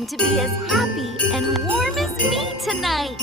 everyone to be as happy and warm as me tonight.